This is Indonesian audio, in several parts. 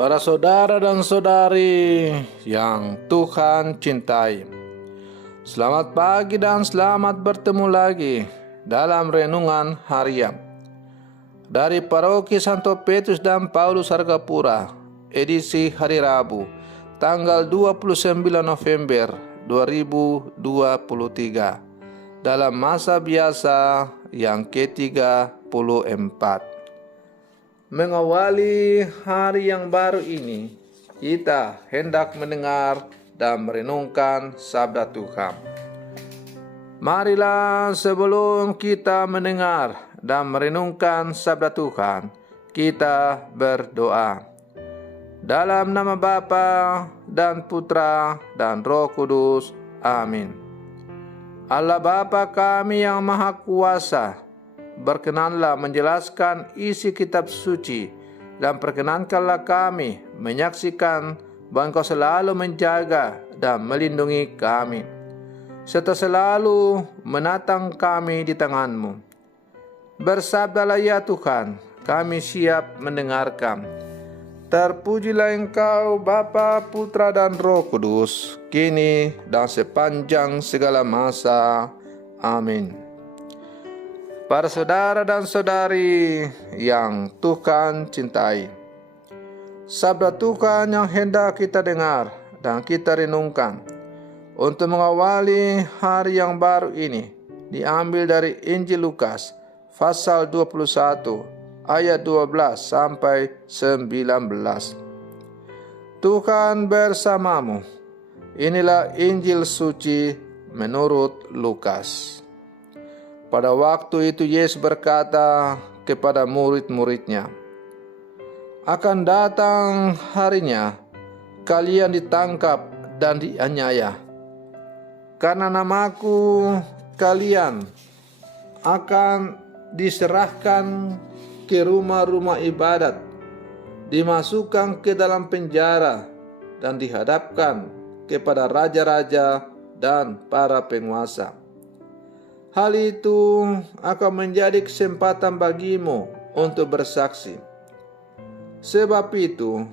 Para saudara dan saudari yang Tuhan cintai, selamat pagi dan selamat bertemu lagi dalam renungan harian dari Paroki Santo Petrus dan Paulus Argapura, edisi hari Rabu, tanggal 29 November 2023, dalam masa biasa yang ke-34. Mengawali hari yang baru ini, kita hendak mendengar dan merenungkan sabda Tuhan. Marilah sebelum kita mendengar dan merenungkan sabda Tuhan, kita berdoa. Dalam nama Bapa dan Putra dan Roh Kudus. Amin. Allah Bapa kami yang Maha Kuasa, berkenanlah menjelaskan isi kitab suci dan perkenankanlah kami menyaksikan bahwa Engkau selalu menjaga dan melindungi kami, serta selalu menatang kami di tangan-Mu. Bersabdalah ya Tuhan, kami siap mendengarkan. Terpujilah Engkau Bapa, Putra dan Roh Kudus, kini dan sepanjang segala masa. Amin. Para saudara dan saudari yang Tuhan cintai, sabda Tuhan yang hendak kita dengar dan kita renungkan untuk mengawali hari yang baru ini diambil dari Injil Lukas pasal 21 ayat 12 sampai 19. Tuhan bersamamu. Inilah Injil suci menurut Lukas. Pada waktu itu Yesus berkata kepada murid-muridnya, "Akan datang harinya kalian ditangkap dan dianiaya. Karena namaku kalian akan diserahkan ke rumah-rumah ibadat, dimasukkan ke dalam penjara, dan dihadapkan kepada raja-raja dan para penguasa. Hal itu akan menjadi kesempatan bagimu untuk bersaksi. Sebab itu,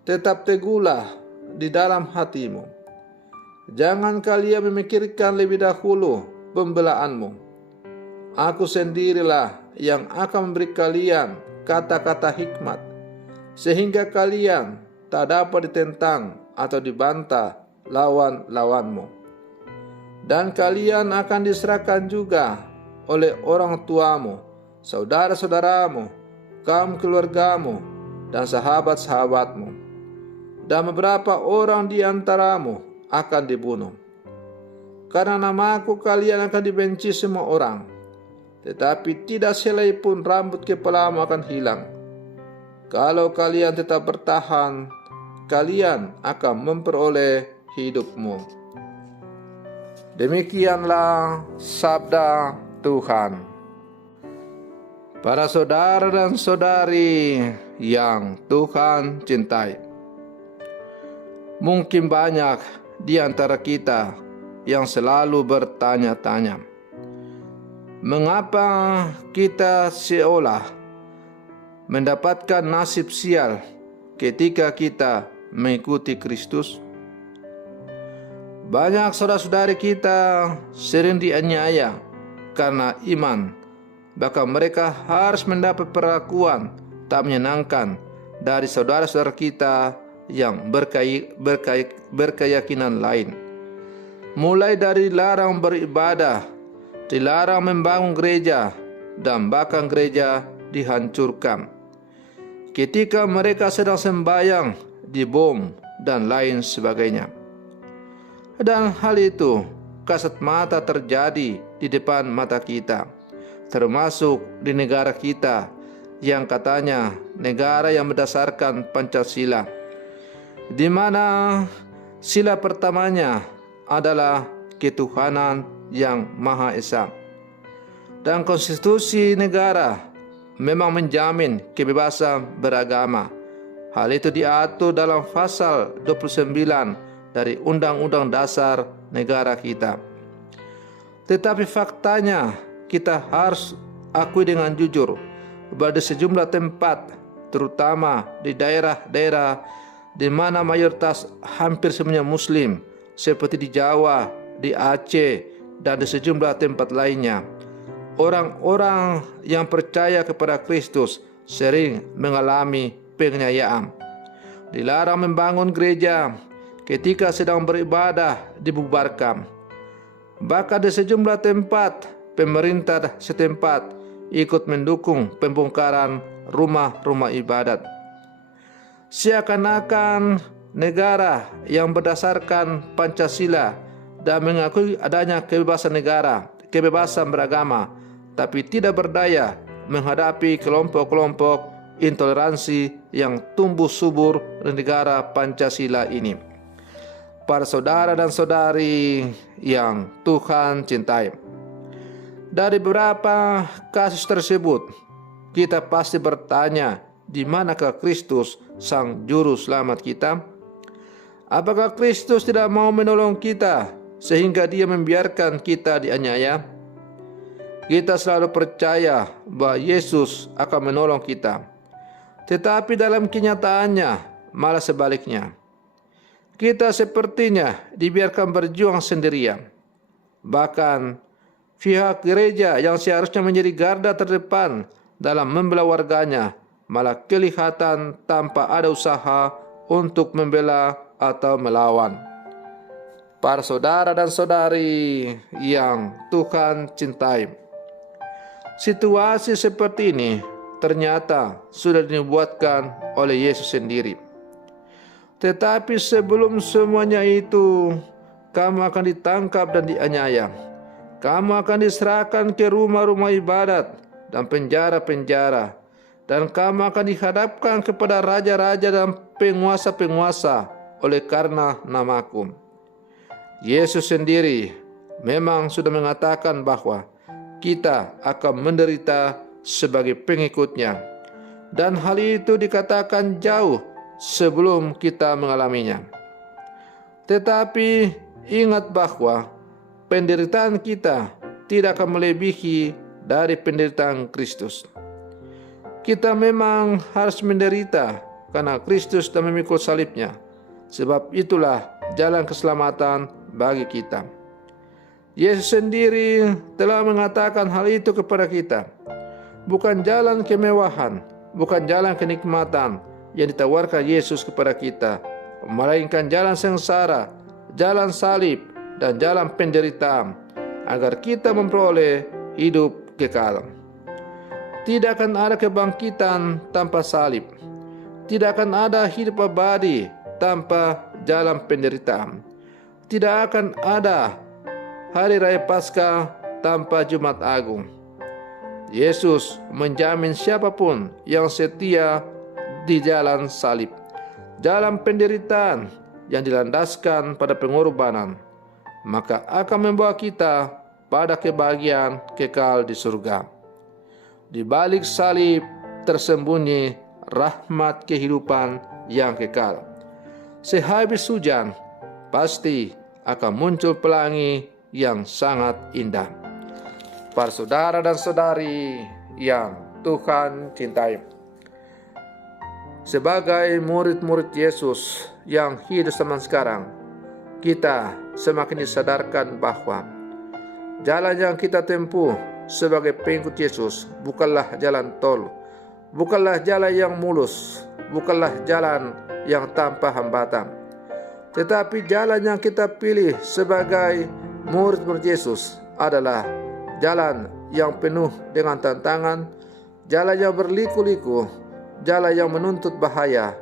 tetap teguhlah di dalam hatimu. Jangan kalian memikirkan lebih dahulu pembelaanmu. Aku sendirilah yang akan memberi kalian kata-kata hikmat, sehingga kalian tak dapat ditentang atau dibantah lawan-lawanmu. Dan kalian akan diserahkan juga oleh orang tuamu, saudara-saudaramu, kaum keluargamu, dan sahabat-sahabatmu. Dan beberapa orang di antaramu akan dibunuh. Karena namaku kalian akan dibenci semua orang, tetapi tidak selai pun rambut kepalamu akan hilang. Kalau kalian tetap bertahan, kalian akan memperoleh hidupmu." Demikianlah sabda Tuhan. Para saudara dan saudari yang Tuhan cintai, mungkin banyak di antara kita yang selalu bertanya-tanya, mengapa kita seolah mendapatkan nasib sial ketika kita mengikuti Kristus? Banyak saudara-saudari kita sering dianiaya karena iman, bahkan mereka harus mendapat perlakuan tak menyenangkan dari saudara-saudara kita yang berkeyakinan lain. Mulai dari dilarang beribadah, dilarang membangun gereja, dan bahkan gereja dihancurkan. Ketika mereka sedang sembahyang, dibom, dan lain sebagainya. Dan hal itu kasat mata terjadi di depan mata kita, termasuk di negara kita yang katanya negara yang berdasarkan Pancasila, di mana sila pertamanya adalah ketuhanan yang Maha Esa. Dan konstitusi negara memang menjamin kebebasan beragama. Hal itu diatur dalam pasal 29 dari Undang-Undang Dasar negara kita. Tetapi faktanya kita harus akui dengan jujur bahwa di sejumlah tempat terutama di daerah-daerah di mana mayoritas hampir semuanya Muslim, seperti di Jawa, di Aceh, dan di sejumlah tempat lainnya. Orang-orang yang percaya kepada Kristus sering mengalami penganiayaan. Dilarang membangun gereja, ketika sedang beribadah dibubarkan. Bahkan di sejumlah tempat, pemerintah setempat ikut mendukung pembongkaran rumah-rumah ibadat. Seakan-akan negara yang berdasarkan Pancasila dan mengakui adanya kebebasan negara, kebebasan beragama, tapi tidak berdaya menghadapi kelompok-kelompok intoleransi yang tumbuh subur di negara Pancasila ini. Para saudara dan saudari yang Tuhan cintai, dari beberapa kasus tersebut, kita pasti bertanya, di manakah Kristus, Sang Juru Selamat kita? Apakah Kristus tidak mau menolong kita sehingga Dia membiarkan kita dianiaya? Kita selalu percaya bahwa Yesus akan menolong kita, tetapi dalam kenyataannya malah sebaliknya. Kita sepertinya dibiarkan berjuang sendirian. Bahkan pihak gereja yang seharusnya menjadi garda terdepan dalam membela warganya malah kelihatan tanpa ada usaha untuk membela atau melawan. Para saudara dan saudari yang Tuhan cintai, situasi seperti ini ternyata sudah dibuatkan oleh Yesus sendiri. Tetapi sebelum semuanya itu, kamu akan ditangkap dan dianiaya. Kamu akan diserahkan ke rumah-rumah ibadat dan penjara-penjara, dan kamu akan dihadapkan kepada raja-raja dan penguasa-penguasa oleh karena namaku. Yesus sendiri memang sudah mengatakan bahwa kita akan menderita sebagai pengikutnya, dan hal itu dikatakan jauh sebelum kita mengalaminya. Tetapi ingat bahwa penderitaan kita tidak akan melebihi dari penderitaan Kristus. Kita memang harus menderita karena Kristus telah memikul salibnya. Sebab itulah jalan keselamatan bagi kita. Yesus sendiri telah mengatakan hal itu kepada kita. Bukan jalan kemewahan, bukan jalan kenikmatan yang ditawarkan Yesus kepada kita, melainkan jalan sengsara, jalan salib, dan jalan penderitaan, agar kita memperoleh hidup kekal. Tidak akan ada kebangkitan tanpa salib. Tidak akan ada hidup abadi tanpa jalan penderitaan. Tidak akan ada hari raya Paskah tanpa Jumat Agung. Yesus menjamin siapapun yang setia di jalan salib, jalan penderitaan yang dilandaskan pada pengorbanan, maka akan membawa kita pada kebahagiaan kekal di surga. Di balik salib tersembunyi rahmat kehidupan yang kekal. Sehabis hujan, pasti akan muncul pelangi yang sangat indah. Para saudara dan saudari yang Tuhan cintai, sebagai murid-murid Yesus yang hidup zaman sekarang, kita semakin disadarkan bahwa jalan yang kita tempuh sebagai pengikut Yesus bukanlah jalan tol, bukanlah jalan yang mulus, bukanlah jalan yang tanpa hambatan. Tetapi jalan yang kita pilih sebagai murid-murid Yesus adalah jalan yang penuh dengan tantangan, jalan yang berliku-liku, jalan yang menuntut bahaya.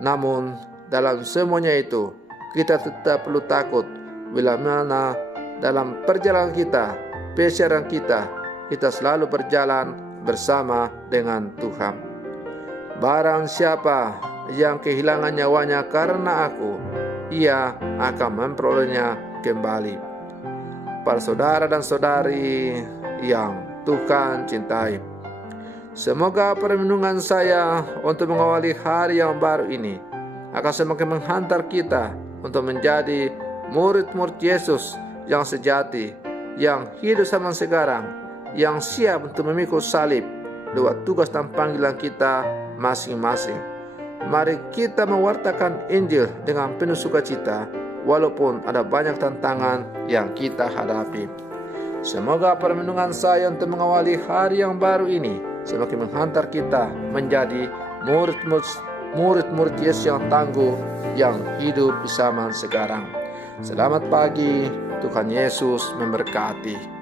Namun dalam semuanya itu, kita tetap perlu takut bila mana dalam perjalanan kita, perjalanan kita selalu berjalan bersama dengan Tuhan. Barang siapa yang kehilangan nyawanya karena aku, ia akan memperolehnya kembali. Para saudara dan saudari yang Tuhan cintai, semoga perenungan saya untuk mengawali hari yang baru ini akan semakin menghantar kita untuk menjadi murid-murid Yesus yang sejati, yang hidup zaman sekarang, yang siap untuk memikul salib, lewat tugas dan panggilan kita masing-masing. Mari kita mewartakan Injil dengan penuh sukacita, walaupun ada banyak tantangan yang kita hadapi. Semoga permenungan saya untuk mengawali hari yang baru ini semakin menghantar kita menjadi murid-murid Yesus yang tangguh, yang hidup di zaman sekarang. Selamat pagi, Tuhan Yesus memberkati.